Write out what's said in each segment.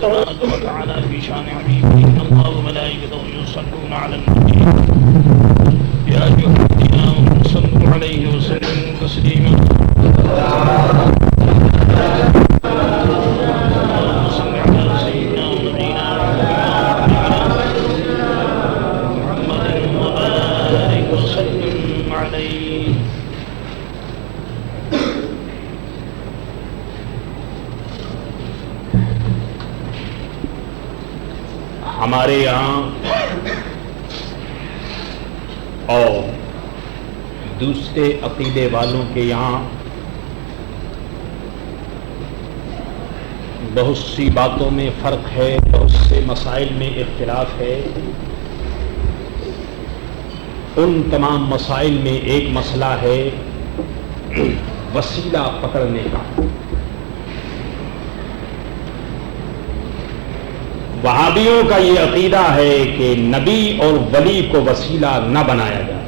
تبارك وتعالى في شان حبيبه إن الله وملائكته يصلون على النبي يا أيها الذين آمنوا صلوا عليه وسلموا تسليما صل على سيدنا ونبينا محمد وبارك وسلم عليه. ہمارے یہاں اور دوسرے عقیدے والوں کے یہاں بہت سی باتوں میں فرق ہے، بہت سے مسائل میں اختلاف ہے. ان تمام مسائل میں ایک مسئلہ ہے وسیلہ پکڑنے کا. وہابیوں کا یہ عقیدہ ہے کہ نبی اور ولی کو وسیلہ نہ بنایا جائے.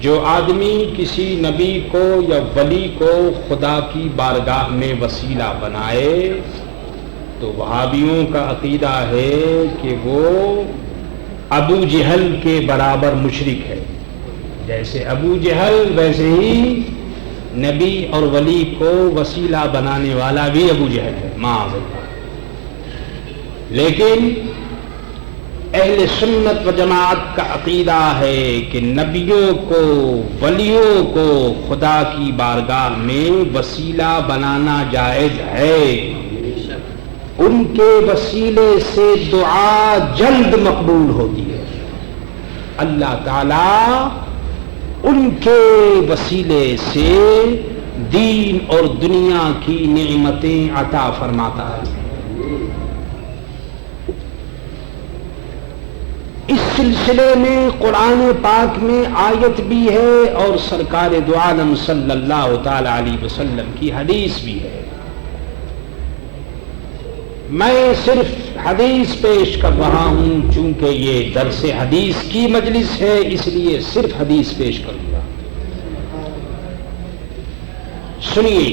جو آدمی کسی نبی کو یا ولی کو خدا کی بارگاہ میں وسیلہ بنائے تو وہابیوں کا عقیدہ ہے کہ وہ ابو جہل کے برابر مشرک ہے. جیسے ابو جہل ویسے ہی نبی اور ولی کو وسیلہ بنانے والا بھی ابو جہل ہے معاذ اللہ. لیکن اہل سنت و جماعت کا عقیدہ ہے کہ نبیوں کو ولیوں کو خدا کی بارگاہ میں وسیلہ بنانا جائز ہے. ان کے وسیلے سے دعا جلد مقبول ہوتی ہے. اللہ تعالی ان کے وسیلے سے دین اور دنیا کی نعمتیں عطا فرماتا ہے. اس سلسلے میں قرآن پاک میں آیت بھی ہے اور سرکار دو عالم صلی اللہ تعالی علیہ وسلم کی حدیث بھی ہے. میں صرف حدیث پیش کر رہا ہوں چونکہ یہ درس حدیث کی مجلس ہے، اس لیے صرف حدیث پیش کروں گا. سنیے،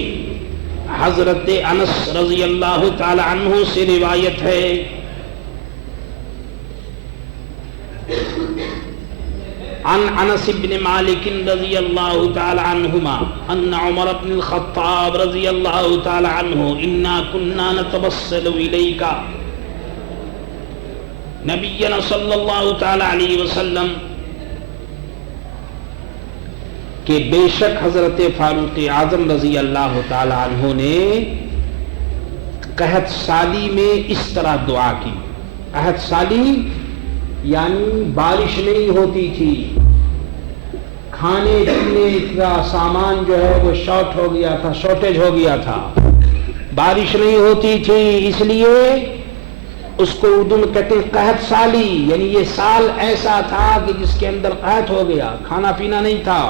حضرت انس رضی اللہ تعالی عنہ سے روایت ہے عن انس بن مالک رضی اللہ تعالی عنہما ان عمر بن الخطاب رضی اللہ تعالی عنہ انا كنا نتوسل الیک نبینا صلی اللہ تعالی علیہ وسلم کہ بے شک حضرت فاروق اعظم رضی اللہ تعالی عنہ نے قحط سالی میں اس طرح دعا کی. قحط سالی یعنی بارش نہیں ہوتی تھی، کھانے پینے کا سامان جو ہے وہ شارٹ ہو گیا تھا، شارٹیج ہو گیا تھا، بارش نہیں ہوتی تھی، اس لیے اس کو اردو میں کہتے ہیں قحط سالی. یعنی یہ سال ایسا تھا کہ جس کے اندر قحط ہو گیا، کھانا پینا نہیں تھا.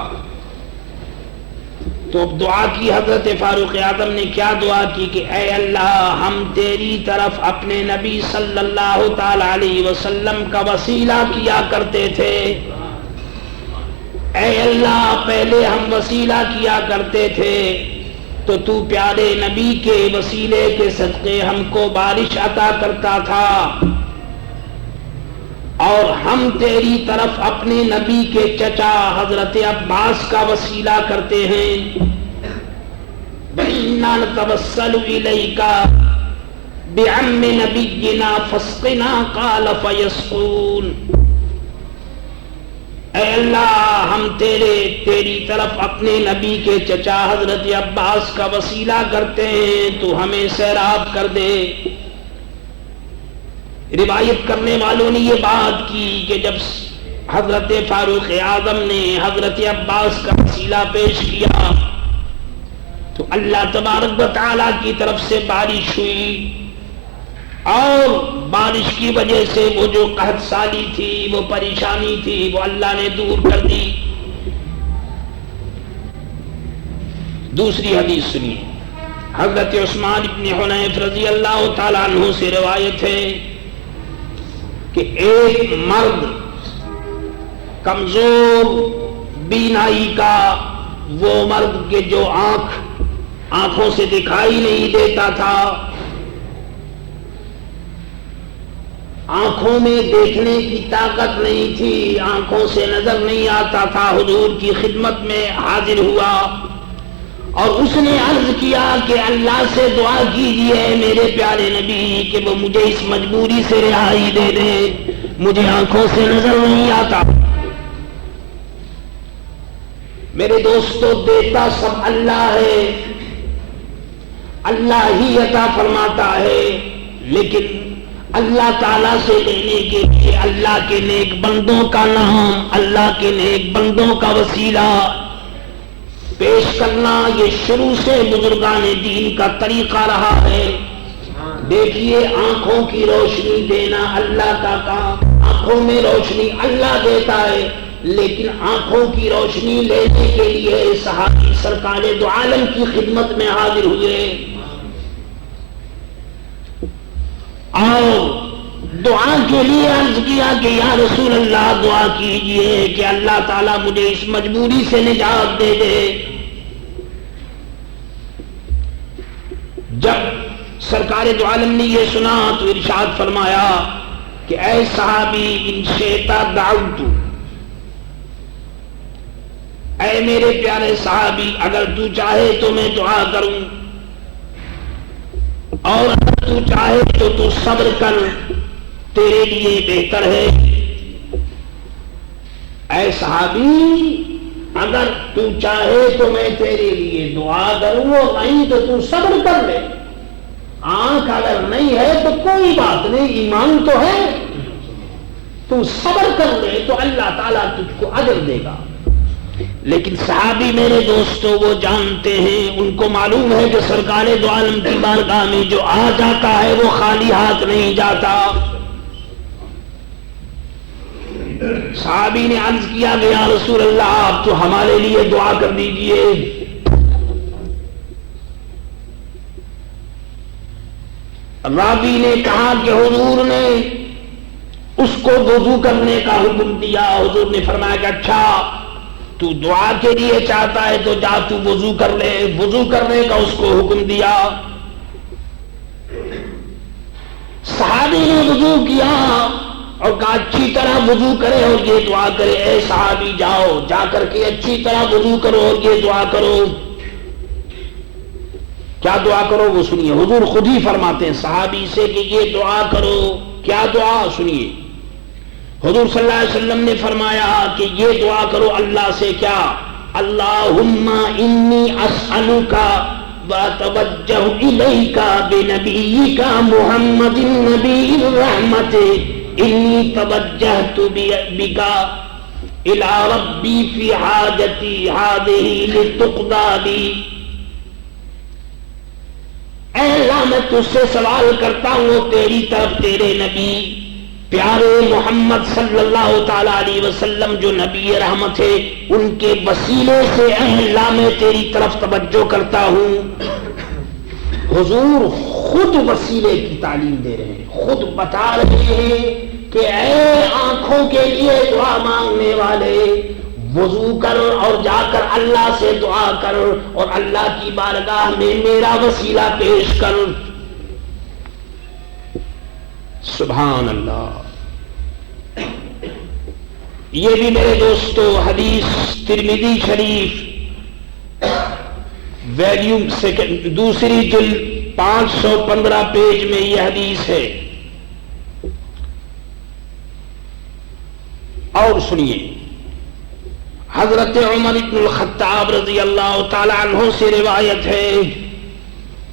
تو اب دعا کی حضرت فاروق اعظم نے کیا دعا کی کہ اے اللہ ہم تیری طرف اپنے نبی صلی اللہ تعالی علیہ وسلم کا وسیلہ کیا کرتے تھے. اے اللہ پہلے ہم وسیلہ کیا کرتے تھے تو تو پیارے نبی کے وسیلے کے صدقے ہم کو بارش عطا کرتا تھا، اور ہم تیری طرف اپنے نبی کے چچا حضرت عباس کا وسیلہ کرتے ہیں. وَإِنَّا نَتَوَسَّلُ إِلَيْكَ بِعَمِّ نَبِيِّنَا فَاسْقِنَا قَالَ فَيَسْقُونَ. اے اللہ ہم تیری طرف اپنے نبی کے چچا حضرت عباس کا وسیلہ کرتے ہیں تو ہمیں سیراب کر دے. روایت کرنے والوں نے یہ بات کی کہ جب حضرت فاروق اعظم نے حضرت عباس کا وسیلہ پیش کیا تو اللہ تبارک و تعالیٰ کی طرف سے بارش ہوئی، اور بارش کی وجہ سے وہ جو قحط سالی تھی، وہ پریشانی تھی، وہ اللہ نے دور کر دی. دوسری حدیث سنیے، حضرت عثمان بن حنیف رضی اللہ تعالیٰ عنہ سے روایت ہے کہ ایک مرد کمزور بینائی کا، وہ مرد کے جو آنکھ آنکھوں سے دکھائی نہیں دیتا تھا، آنکھوں میں دیکھنے کی طاقت نہیں تھی، آنکھوں سے نظر نہیں آتا تھا، حضور کی خدمت میں حاضر ہوا اور اس نے عرض کیا کہ اللہ سے دعا کیجئے میرے پیارے نبی کہ وہ مجھے اس مجبوری سے رہائی دے دے، مجھے آنکھوں سے نظر نہیں آتا۔ میرے دوستو، دیتا سب اللہ ہے، اللہ ہی عطا فرماتا ہے، لیکن اللہ تعالیٰ سے لینے کے لیے اللہ کے نیک بندوں کا نام، اللہ کے نیک بندوں کا وسیلہ پیش کرنا یہ شروع سے بزرگان دین کا طریقہ رہا ہے۔ دیکھیے، آنکھوں کی روشنی دینا اللہ کا کام، آنکھوں میں روشنی اللہ دیتا ہے، لیکن آنکھوں کی روشنی لینے کے لیے صحابی سرکار دو عالم کی خدمت میں حاضر ہوئے اور دعا کے لیے عرض کیا کہ یا رسول اللہ دعا کیجئے کہ اللہ تعالیٰ مجھے اس مجبوری سے نجات دے دے۔ جب سرکار دو عالم نے یہ سنا تو ارشاد فرمایا کہ اے صحابی ان شئتا دعوت، اے میرے پیارے صحابی اگر تو چاہے تو میں دعا کروں، اور اگر تو چاہے تو صبر کر، تیرے لیے بہتر ہے۔ اے صحابی اگر تو چاہے تو میں تیرے لیے دعا کروں، نہیں تو صبر کر لے، آنکھ اگر نہیں ہے تو کوئی بات نہیں، ایمان تو ہے، تو صبر کر لے تو اللہ تعالیٰ تجھ کو اجر دے گا۔ لیکن صحابی میرے دوستو وہ جانتے ہیں، ان کو معلوم ہے کہ سرکار دو عالم کی بارگاہ میں جو آ جاتا ہے وہ خالی ہاتھ نہیں جاتا۔ صحابی نے عرض کیا کہ یا رسول اللہ آپ تو ہمارے لیے دعا کر دیجئے۔ راوی نے کہا کہ حضور نے اس کو وضو کرنے کا حکم دیا۔ حضور نے فرمایا کہ اچھا تو دعا کے لیے چاہتا ہے تو جا تو وضو کر لے، وضو کرنے کا اس کو حکم دیا۔ صحابی نے وضو کیا اور کہا اچھی طرح وضو کرے اور یہ دعا کرے۔ اے صحابی جاؤ، جا کر کے اچھی طرح وضو کرو اور یہ دعا کرو۔ کیا دعا کرو وہ سنیے، حضور خود ہی فرماتے ہیں صحابی سے کہ یہ دعا کرو۔ کیا دعا؟ سنیے، حضور صلی اللہ علیہ وسلم نے فرمایا کہ یہ دعا کرو اللہ سے، کیا؟ اللہم انی اسألک واتوجہ الیک بنبیک محمد نبی الرحمت انی توجہت بک الی ربی فی حاجتی ہذہ لتقضی لی۔ اے اللہ میں تجھ سے سوال کرتا ہوں تیری طرف تیرے نبی پیارے محمد صلی اللہ تعالی علیہ وسلم جو نبی رحمت ہے ان کے وسیلے سے اے اللہ میں تیری طرف توجہ کرتا ہوں۔ حضور خود وسیلے کی تعلیم دے رہے ہیں، خود بتا رہے ہیں کہ اے آنکھوں کے لیے دعا مانگنے والے وضو کر اور جا کر اللہ سے دعا کر اور اللہ کی بارگاہ میں میرا وسیلہ پیش کر۔ سبحان اللہ۔ یہ بھی میرے دوستو حدیث ترمذی شریف ویلیوم سیکنڈ دوسری جلد 515 پیج میں یہ حدیث ہے۔ اور سنیے، حضرت عمر بن الخطاب رضی اللہ تعالی عنہ سے روایت ہے،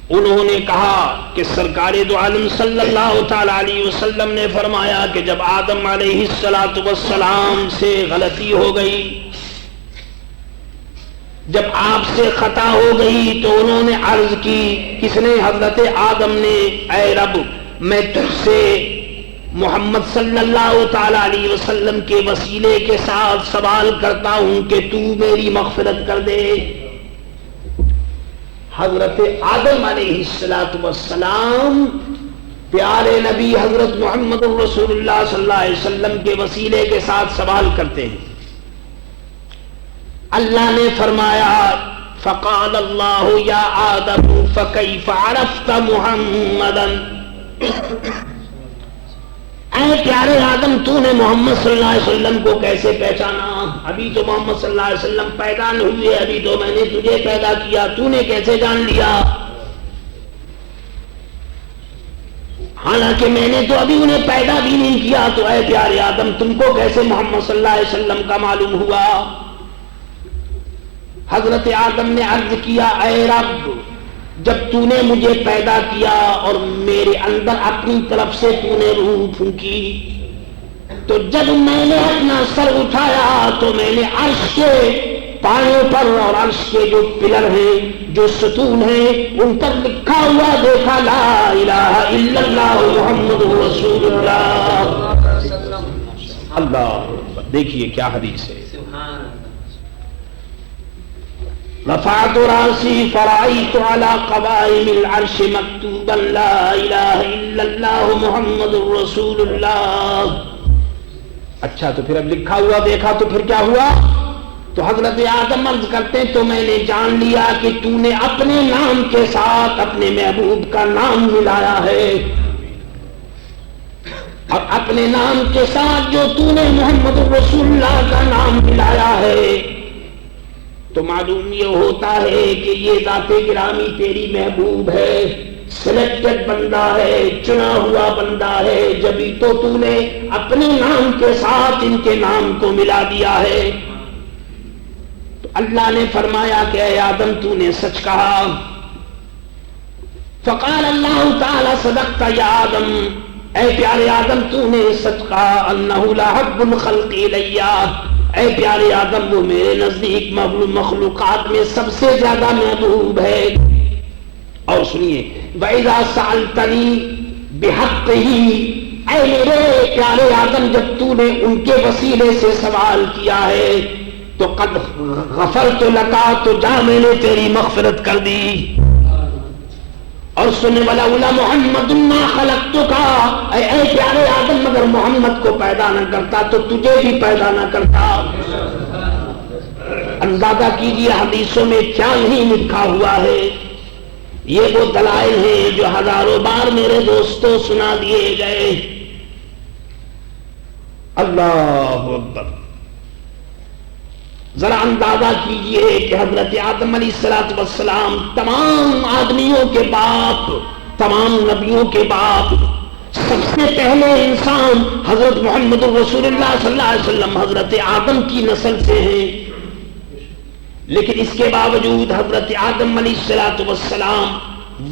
انہوں نے کہا کہ سرکار دو عالم صلی اللہ تعالی علیہ وسلم نے فرمایا کہ جب آدم علیہ السلام سے غلطی ہو گئی، جب آپ سے خطا ہو گئی تو انہوں نے عرض کی، کس نے؟ حضرت آدم نے، اے رب میں تجھ سے محمد صلی اللہ تعالی علیہ وسلم کے وسیلے کے ساتھ سوال کرتا ہوں کہ تو میری مغفرت کر دے۔ حضرت آدم علیہ السلام پیارے نبی حضرت محمد رسول اللہ صلی اللہ علیہ وسلم کے وسیلے کے ساتھ سوال کرتے ہیں۔ اللہ نے فرمایا فقال اللہ یا آدم فکیف عرفت محمدا، اے پیارے آدم تو نے محمد صلی اللہ علیہ وسلم کو کیسے پہچانا؟ ابھی تو محمد صلی اللہ علیہ وسلم پیدا نہیں ہوئے، ابھی تو میں نے تجھے پیدا کیا، تو نے کیسے جان لیا؟ حالانکہ میں نے تو ابھی انہیں پیدا بھی نہیں کیا، تو اے پیارے آدم تم کو کیسے محمد صلی اللہ علیہ وسلم کا معلوم ہوا؟ حضرت آدم نے عرض کیا اے رب، جب تو نے مجھے پیدا کیا اور میرے اندر اپنی طرف سے تو نے روح پھونکی، تو جب میں نے اپنا سر اٹھایا تو میں نے عرش کے پاؤں پر اور عرش کے جو پلر ہیں، جو ستون ہیں، ان پر لکھا ہوا دیکھا لا الہ الا اللہ محمد رسول اللہ۔ اللہ، دیکھیے کیا حدیث ہے۔ رفعت رأسی فرأيت على قوائم العرش مكتوبا لا الہ الا اللہ محمد رسول اللہ۔ اچھا، تو پھر اب لکھا ہوا دیکھا تو پھر کیا ہوا؟ تو حضرت آدم عرض کرتے تو میں نے جان لیا کہ تو نے اپنے نام کے ساتھ اپنے محبوب کا نام ملایا ہے، اور اپنے نام کے ساتھ جو تو نے محمد رسول اللہ کا نام ملایا ہے، تو معلوم یہ ہوتا ہے کہ یہ ذات گرامی تیری محبوب ہے، سلیکٹڈ بندہ ہے، چنا ہوا بندہ ہے، جبھی تو نے اپنے نام کے ساتھ ان کے نام کو ملا دیا ہے۔ تو اللہ نے فرمایا کہ اے آدم تو نے سچ کہا۔ فقال اللہ تعالی صدقت یا آدم، اے پیارے آدم تو نے سچ کہا، انہ لحب الخلق الیہ، اے پیارے آدم وہ میرے نزدیک مخلوقات میں سب سے زیادہ محبوب ہے۔ اور سنیے، وَإِذَا سَأَلْتَنِي بِحَقِّهِ، اے میرے پیارے آدم جب تو نے ان کے وسیلے سے سوال کیا ہے تو قد غفرت لکا، تو جا میں نے تیری مغفرت کر دی۔ اور سننے والا اولا محمد ما خلقتک، اے پیارے آدم اگر محمد کو پیدا نہ کرتا تو تجھے بھی پیدا نہ کرتا۔ اندازہ کیجیے حدیثوں میں کیا نہیں لکھا ہوا ہے۔ یہ وہ دلائل ہیں جو ہزاروں بار میرے دوستوں سنا دیے گئے۔ اللہ اکبر، ذرا اندازہ کیجئے کہ حضرت آدم علیہ السلام تمام آدمیوں کے باپ، تمام نبیوں کے باپ، سب سے پہلے انسان حضرت محمد رسول اللہ صلی اللہ علیہ وسلم حضرت آدم کی نسل سے ہیں، لیکن اس کے باوجود حضرت آدم علیہ السلام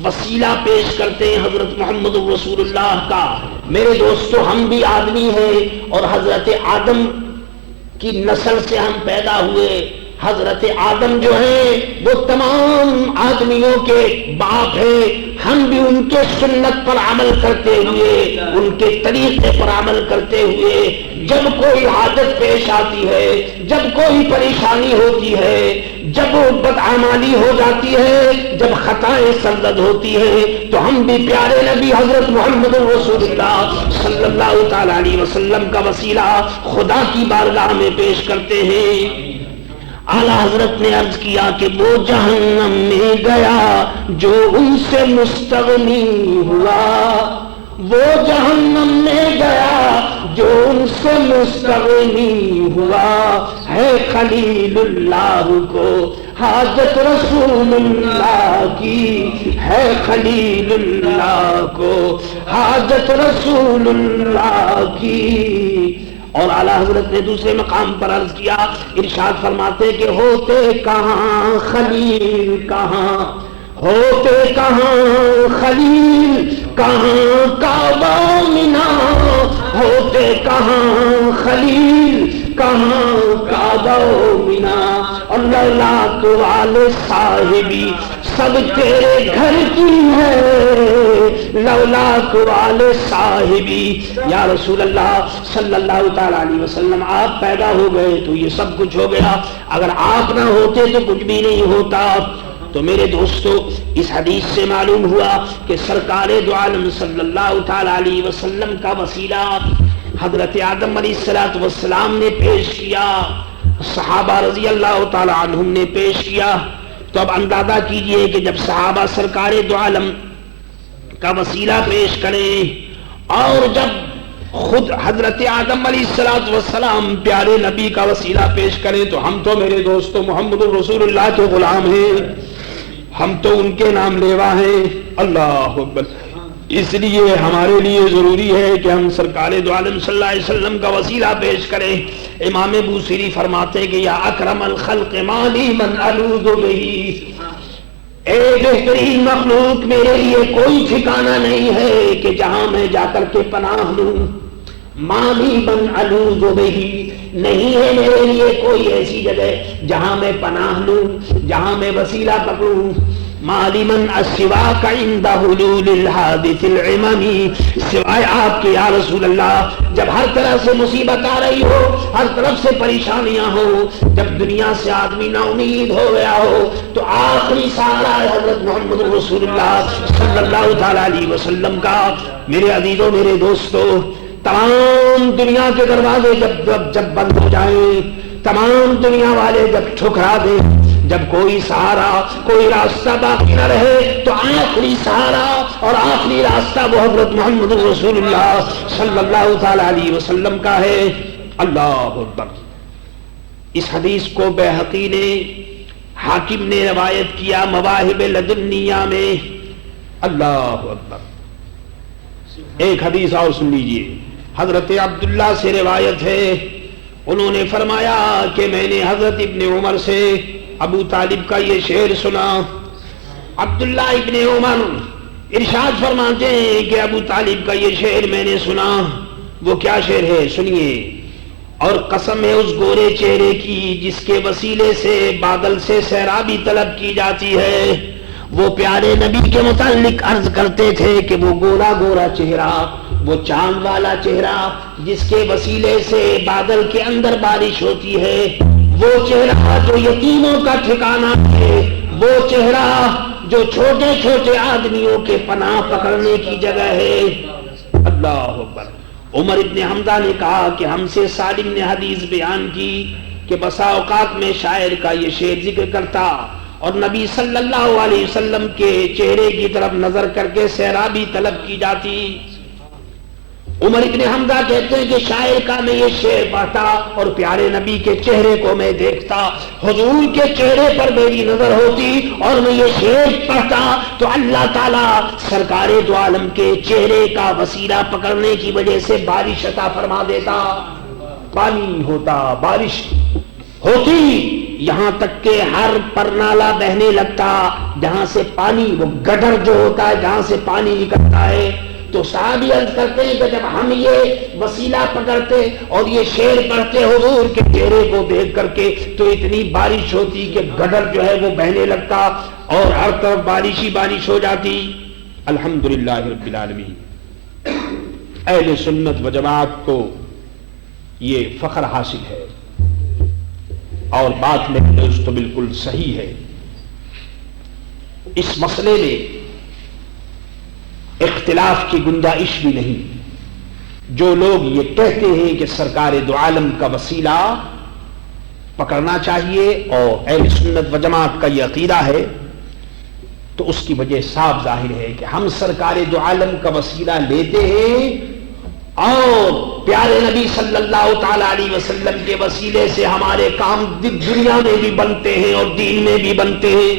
وسیلہ پیش کرتے ہیں حضرت محمد رسول اللہ کا۔ میرے دوستو، ہم بھی آدمی ہیں اور حضرت آدم کی نسل سے ہم پیدا ہوئے۔ حضرت آدم جو ہیں وہ تمام آدمیوں کے باپ ہیں، ہم بھی ان کے سنت پر عمل کرتے ہوئے، ان کے طریقے پر عمل کرتے ہوئے جب کوئی حاجت پیش آتی ہے، جب کوئی پریشانی ہوتی ہے، جب بدعمالی ہو جاتی ہے، جب خطائیں سرزد ہوتی ہیں، تو ہم بھی پیارے نبی حضرت محمد رسول اللہ صلی اللہ تعالی علیہ وسلم کا وسیلہ خدا کی بارگاہ میں پیش کرتے ہیں۔ اعلیٰ حضرت نے عرض کیا کہ وہ جہنم میں گیا جو ان سے مستغنی ہوا، وہ جہنم میں گیا جو ان سے مستغنی ہوا، ہے خلیل اللہ کو حاجت رسول اللہ کی، ہے خلیل اللہ کو حاجت رسول اللہ کی۔ اور اعلیٰ حضرت نے دوسرے مقام پر عرض کیا، ارشاد فرماتے کہ ہوتے کہاں خلیل کہاں، ہوتے کہاں خلیل کہاں کعبہ منا، ہوتے کہاں خلیل کہاں کعبہ منا، اور لولاک والے صاحبی سب تیرے گھر کی ہے، لولاک والے صاحبی۔ یا رسول اللہ صلی اللہ تعالی علیہ وسلم آپ پیدا ہو گئے تو یہ سب کچھ ہو گیا، اگر آپ نہ ہوتے تو کچھ بھی نہیں ہوتا۔ تو میرے دوستو، اس حدیث سے معلوم ہوا کہ سرکار دو عالم صلی اللہ تعالی علیہ وسلم کا وسیلہ حضرت آدم علیہ السلام نے پیش کیا، صحابہ رضی اللہ تعالی عنہم نے پیش کیا، تو اب اندازہ کیجئے کہ جب صحابہ سرکار دو عالم کا وسیلہ پیش کریں اور جب خود حضرت آدم علیہ السلام پیارے نبی کا وسیلہ پیش کریں تو ہم تو میرے دوستو محمد رسول اللہ کے غلام ہیں، ہم تو ان کے نام لیوا ہیں. اللہ اکبر. اس لیے ہمارے لیے ضروری ہے کہ ہم سرکار دو عالم صلی اللہ علیہ وسلم کا وسیلہ پیش کریں. امام بوصیری فرماتے ہیں کہ یا اکرم الخلق مالی من الوذ بہ، اے بہترین مخلوق میرے لیے کوئی ٹھکانہ نہیں ہے کہ جہاں میں جا کر کے پناہ لوں. مالی من الوذ بہ، نہیں ہے میرے لیے کوئی ایسی جگہ جہاں میں پناہ لوں، جہاں میں وسیلہ پکڑوں. مالی من السواک عند حلول الحادث العممی، سوائے آپ کے یا رسول اللہ جب ہر طرح سے مصیبت آ رہی ہو، ہر طرف سے پریشانیاں ہو، جب دنیا سے آدمی نا امید ہو گیا ہو، تو آخری سہارا ہے حضرت محمد رسول اللہ صلی اللہ تعالی علیہ وسلم کا. میرے عزیزوں، میرے دوستو، تمام دنیا کے دروازے جب بند ہو جائیں، تمام دنیا والے جب ٹھکرا دیں، جب کوئی سہارا کوئی راستہ باقی نہ رہے، تو آخری سہارا اور آخری راستہ وہ حضرت محمد رسول اللہ صلی اللہ تعالی علیہ وسلم کا ہے. اللہ اکبر. اس حدیث کو بیہقی نے، حاکم نے روایت کیا مواہب لدنیہ میں. اللہ اکبر. ایک حدیث اور سن لیجئے، حضرت عبداللہ سے روایت ہے، انہوں نے فرمایا کہ میں نے حضرت ابن عمر سے ابو طالب کا یہ شعر سنا. عبداللہ ابن عمر ارشاد فرماتے ہیں کہ ابو طالب کا یہ شعر میں نے سنا. وہ کیا شعر ہے سنیے. اور قسم ہے اس گورے چہرے کی جس کے وسیلے سے بادل سے سیرابی طلب کی جاتی ہے. وہ پیارے نبی کے متعلق عرض کرتے تھے کہ وہ گورا گورا چہرہ، وہ چاند والا چہرہ جس کے وسیلے سے بادل کے اندر بارش ہوتی ہے، وہ چہرہ جو یتیموں کا ٹھکانہ ہے، وہ چہرہ جو چھوٹے چھوٹے آدمیوں کے پناہ پکڑنے کی جگہ ہے. اللہ اکبر. عمر ابن حمزہ نے کہا کہ ہم سے سالم نے حدیث بیان کی کہ بسا اوقات میں شاعر کا یہ شعر ذکر کرتا اور نبی صلی اللہ علیہ وسلم کے چہرے کی طرف نظر کر کے سیرابی طلب کی جاتی. عمر ابن حمزہ کہتے ہیں کہ شاعر کا میں یہ شعر پڑھتا اور پیارے نبی کے چہرے کو میں دیکھتا، حضور کے چہرے پر میری نظر ہوتی اور میں یہ شعر پڑھتا تو اللہ تعالیٰ سرکار دو عالم کے چہرے کا وسیلہ پکڑنے کی وجہ سے بارش عطا فرما دیتا. پانی ہوتا، بارش ہوتی، یہاں تک کہ ہر پرنالہ بہنے لگتا جہاں سے پانی، وہ گٹر جو ہوتا ہے جہاں سے پانی نکلتا ہے. تو صحابی عرض کرتے ہیں کہ جب ہم یہ وسیلہ پکڑتے اور یہ شعر پڑھتے حضور کے چہرے کو دیکھ کر کے تو اتنی بارش ہوتی کہ گٹر جو ہے وہ بہنے لگتا اور ہر طرف بارش ہی بارش ہو جاتی. الحمدللہ رب العالمین. اہل سنت و جماعت کو یہ فخر حاصل ہے اور بات میرے دوستو بالکل صحیح ہے. اس مسئلے میں اختلاف کی گنجائش بھی نہیں. جو لوگ یہ کہتے ہیں کہ سرکار دو عالم کا وسیلہ پکڑنا چاہیے اور اہل سنت و جماعت کا یہ عقیدہ ہے، تو اس کی وجہ صاف ظاہر ہے کہ ہم سرکار دو عالم کا وسیلہ لیتے ہیں اور پیارے نبی صلی اللہ تعالی علیہ وسلم کے وسیلے سے ہمارے کام دنیا میں بھی بنتے ہیں اور دین میں بھی بنتے ہیں.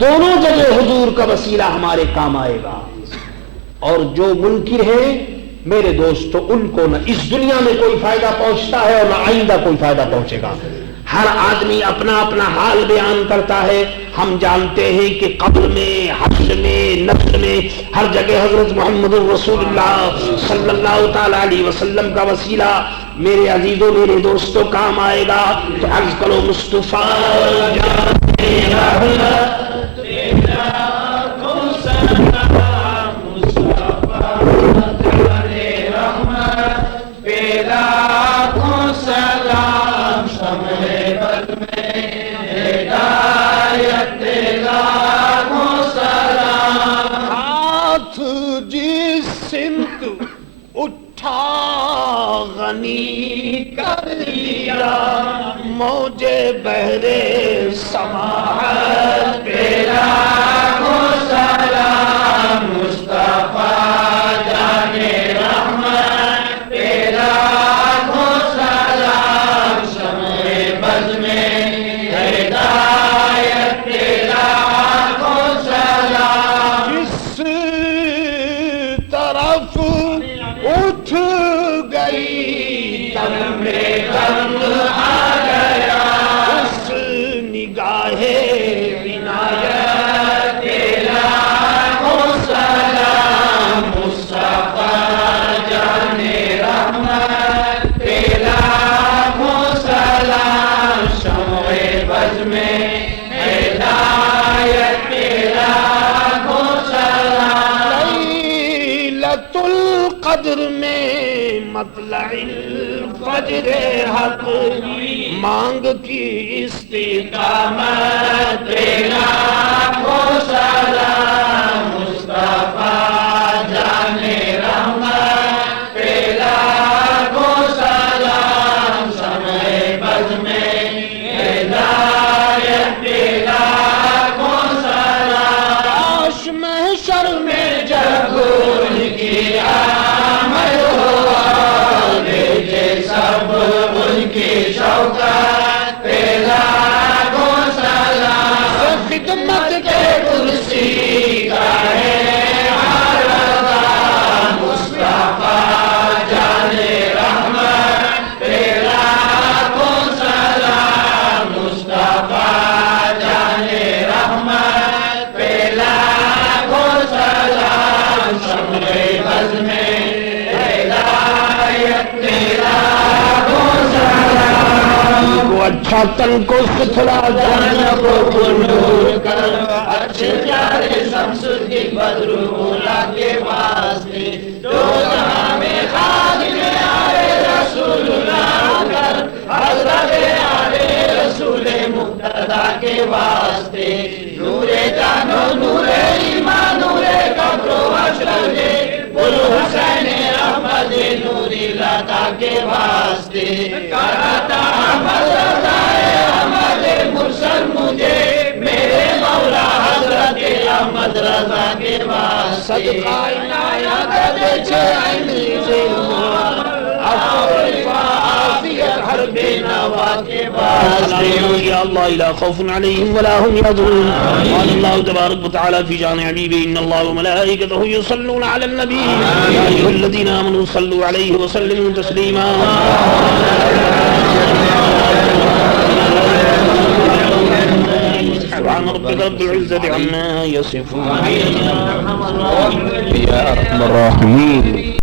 دونوں جگہ حضور کا وسیلہ ہمارے کام آئے گا. اور جو منکر ہیں میرے دوستو، ان کو نہ اس دنیا میں کوئی فائدہ پہنچتا ہے اور نہ آئندہ کوئی فائدہ پہنچے گا. ہر آدمی اپنا اپنا حال بیان کرتا ہے. ہم جانتے ہیں کہ قبر میں، حشر میں، نفس میں، ہر جگہ حضرت محمد رسول اللہ صلی اللہ تعالی علیہ وسلم کا وسیلہ میرے عزیزوں میرے دوستوں کام آئے گا. تو عرض کرو مصطفیٰ غنی کر لیا موجے بحرے سماحت پہ لاکھوں سلام مصطفیٰ جانے رحمت پہ لاکھوں سلام شمع بز میں ہدایت پہ لاکھوں سلام جس طرف اٹھ گئی تب میں غم آ گیا اس نگاہ عنایت پہ لاکھوں سلام مصطفیٰ جانے رحمت پہ لاکھوں سلام شمع بز میں ہدایت پہ لاکھوں سلام لیلۃ القدر میں مطلع الفجر حق مانگ کی استقامت پہ لاکھوں سلام مصطفیٰ جانے رحمت پہ لاکھوں سلام شمع بز میں ہدایت پہ لاکھوں سلام کاش محشر میں جب ان کی آمد ہو سب ان کی شوقت پہ لاکھوں سلام خدمت کے کرسی کا ہے عرضہ مصطفیٰ جانے رحمت پہ لاکھوں سلام مصطفیٰ جانے رحمت پہ لاکھوں سلام شمع بز میں ہدایت پہ لاکھوں سلام کو اچھا تن کو ستھرا جان کو نور کر اچھے پیارے شمس الدین بدر اولا کے واسطے دو جہاں میں خادم آئے رسول اللہ کر حضرت آئے رسول مقتدیٰ کے واسطے نور جانو نور ایمان نور قبر و حشر دے بلو حسین احمد نوری لتا کے واسطے کراتا احمد رضا احمد مرسل مجھے میرے مولا حضرت احمد رضا کے واسطے صدقہ عنایت دے عین سے عافیت ہر بے نوا کے واسطے یا اللہ لا خوف علیہم ولا هم يحزنون قال اللہ تبارک وتعالی فی شان حبیبہ ان اللہ وملائکتہ یصلون علی النبی یا ایھا الذین آمنوا صلوا علیہ وسلموا تسلیما سبحان ربک رب العزة عما یصفون یا ارحم الراحمین